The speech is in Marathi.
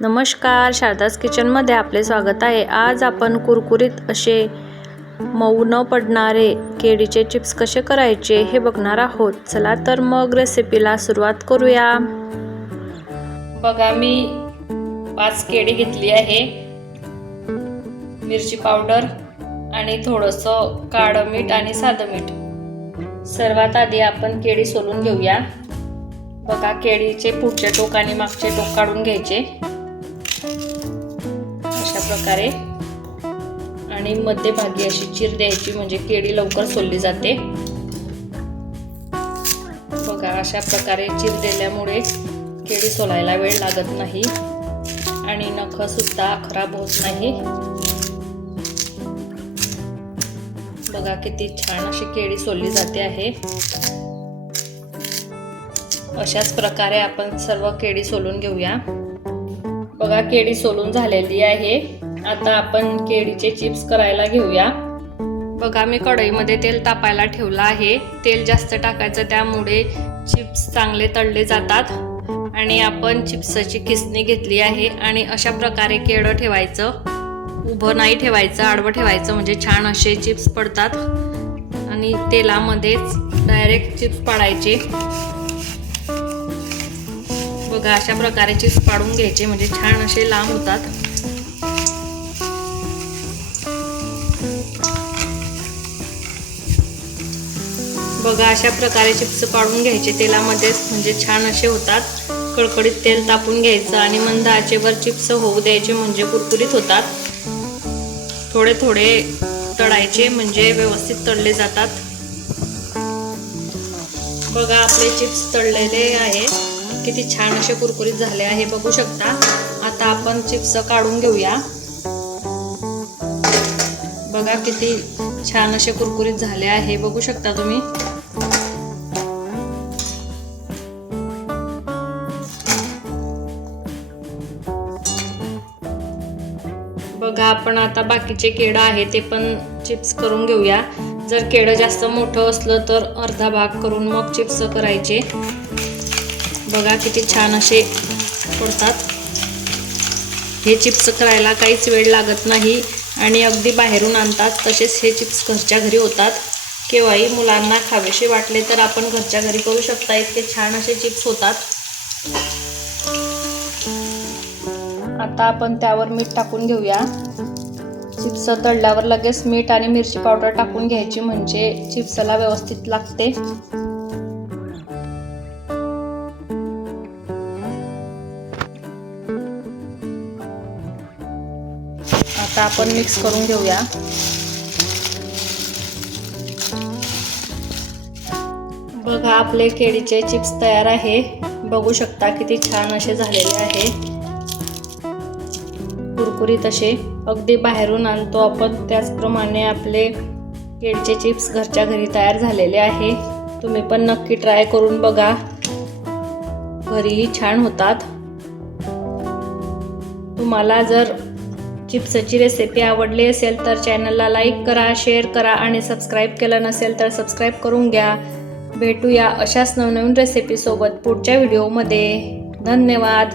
नमस्कार शारदास किचनमध्ये आपले स्वागत आहे. आज आपण कुरकुरीत असे मऊ न पडणारे केळीचे चिप्स कसे करायचे हे बघणार आहोत. चला तर मग रेसिपीला सुरुवात करूया. बघा मी पाच केळी घेतली आहे. मिरची पावडर आणि थोडंसं काळं मीठ आणि साधं मीठ. सर्वात आधी आपण केळी सोलून घेऊया. बघा केळीचे पुढचे टोक आणि मागचे टोक काढून घ्यायचे. प्रकारे. आणि मध्यभागी अशी चीर द्यायची म्हणजे केळी लवकर सोलली जाते. बघा अशा प्रकारे चीर दिल्यामुळे केळी सोलायला वेळ लागत नाही. आणि नख सुद्धा खराब होत नाही. बघा किती छान अशी केळी सोलली जाते आहे. अशाच प्रकारे आपण सर्व केळी सोलून घेऊया. बघा केळी सोलून झालेली आहे. आता आपण केळीचे चिप्स करायला घेऊया. बघा मी कढईमध्ये तेल तापायला ठेवलं आहे. तेल जास्त टाकायचं त्यामुळे चिप्स चांगले तळले जातात. आणि आपण चिप्सची किसणी घेतली आहे आणि अशा प्रकारे केळं ठेवायचं. उभं नाही ठेवायचं आडवं ठेवायचं म्हणजे छान असे चिप्स पडतात. आणि तेलामध्येच डायरेक्ट चिप्स पाडायचे. बघा अशा प्रकारे चिप्स पाडून घ्यायचे म्हणजे छान असे लांब होतात. बघा अशा प्रकारे चिप्स पाडून घ्यायचे तेलामध्येच म्हणजे छान असे होतात. कडकडीत तेल तापून घ्यायचं आणि मंद आचेवर चिप्स होऊ द्यायचे म्हणजे कुरकुरीत होतात. थोडे थोडे तळायचे म्हणजे व्यवस्थित तळले जातात. बघा आपले चिप्स तळलेले आहे किती छान असे कुरकुरीत झाले आहे बघू शकता. आता आपण चिप्स काढून घेऊया. बघा किती छान असे कुरकुरीत झाले आहे बघू शकता तुम्ही. बघा आपण आता बाकीचे केळं आहे ते पण चिप्स करून घेऊया. जर केळं जास्त मोठं असलं तर अर्धा भाग करून मग चिप्स करायचे. बघा किती छान असे पडतात. हे चिप्स करायला काहीच वेळ लागत नाही आणि अगदी बाहेरून आणतात. तसेच हे चिप्स घरच्या घरी होतात. केव्हाही मुलांना खावेसे वाटले तर आपण घरच्या घरी करू शकता. इतके छान असे चिप्स होतात. आता आपण त्यावर मीठ टाकून घेऊया. चिप्स तळल्यावर लगेच मीठ आणि मिरची पावडर टाकून घ्यायची. म्हणजे चिप्सला व्यवस्थित लागते. आता आपण मिक्स करून घेऊया. बघा आपले केळीचे चिप्स तयार आहे. बघू शकता किती छान असे झालेले आहे. कुरकुरीत असे. अगदी बाहेरून आणतो आपण. त्याचप्रमाणे आपले केळीचे चिप्स घरच्या घरी तयार झालेले आहे. तुम्ही पण नक्की ट्राय करून बघा. घरीही छान होतात. तुम्हाला जर चिप्सची रेसिपी आवडली असेल तर चॅनलला लाईक करा शेअर करा आणि सबस्क्राईब केलं नसेल तर सबस्क्राईब करून घ्या. भेटूया अशाच नवनवीन रेसिपीसोबत पुढच्या व्हिडिओमध्ये धन्यवाद.